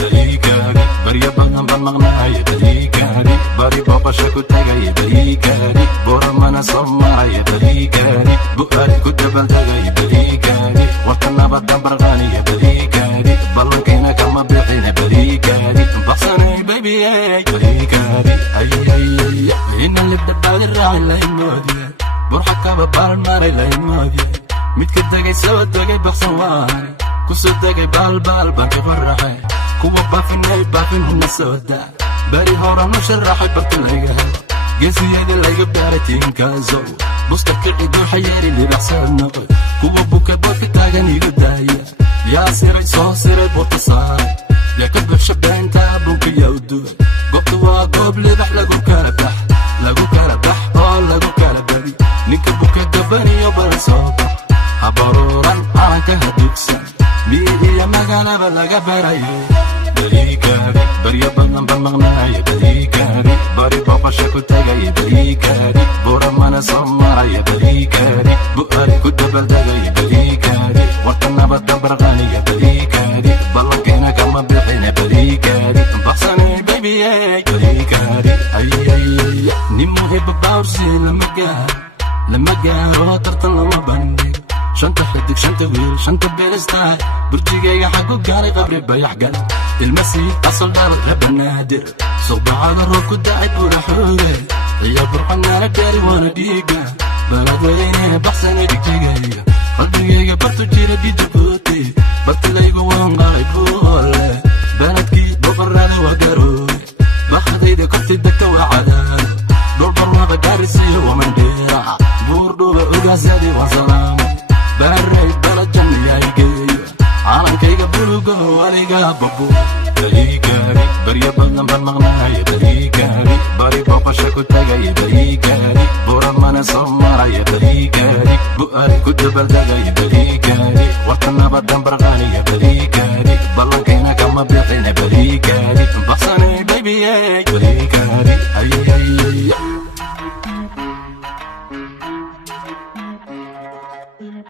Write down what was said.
barigaadi barya badan baan maqnaaya barigaadi bari booqasho ku tagaya barigaadi boramana soo maraya barigaadi bu'aari ku dabaldegaya barigaadi warka nabadan barqaaniya barigaadi ballankiina kama bixina barigaadi baqsanay baby barigaadi ina libdhabaadi raaci laymoodiye burxa kaba baaran maray laymoodiye midka degay soo degay baqsan waane kusoo degay baalbaal baan ka faraxay kuwa baafinay baafin huna soo daa bari horan u sharaxay barta layga helo geesiyada layga baaray tiinkaasow busta kici duuxa yeeri libaxsad noqoy kuwa buka boodka taagan iga daaya yaa siray soo siray buurta saaray yaa ka buuxsha beenta bunka yaa u duway goobta waa goob libax lagu kala bax oo lagu kala badi ninka buka gabaniyo baran soo bax habaruuran calanka hadugsan miidiya magaalaba laga barayo barigaadi barya badan baan maqnaaya barigaadi bari booqasho ku tagaya barigaadi buramana soo maraya barigaadi bu'aari ku dabaldegaya barigaadi warka nabadan barqaaniya barigaadi ballankiina kama bixina barigaadi baqsanay baby barigaadi nin muhiba baawrsi lama gaaro tartan lama bandhigo shanta xidig shanta wiil shanta beelistaay burjigayga xagu gaaray qabri bayax gal ilmasiid asal dhal rabanaadir suqbacada roob ku dacay buura xooge iyo burxanaana gaari waana dhiiga baladweyne baxsana dhigjigayga qalbigayga bartu jira dhijabuuti bartilaygu waan qalay buule baladkii boqorada waa garooy bakhdayda korti degta waa cadaad dhulbarwaqa gaarisiyo wamandheera buurdhuba ogaasadi waa salaamay baray balajan yaygeeyo calankayga buluga waliga babu barigaadi barya badan baan maqnaaya barigaadi bari booqasho ku tagaya barigaadi buramana soo maraya barigaadi bu'aari ku dabaldegaya barigaadi warka nabadan barqaaniya barigaadi ballankiina kama bixina barigaadi baqsanay baby barigaadi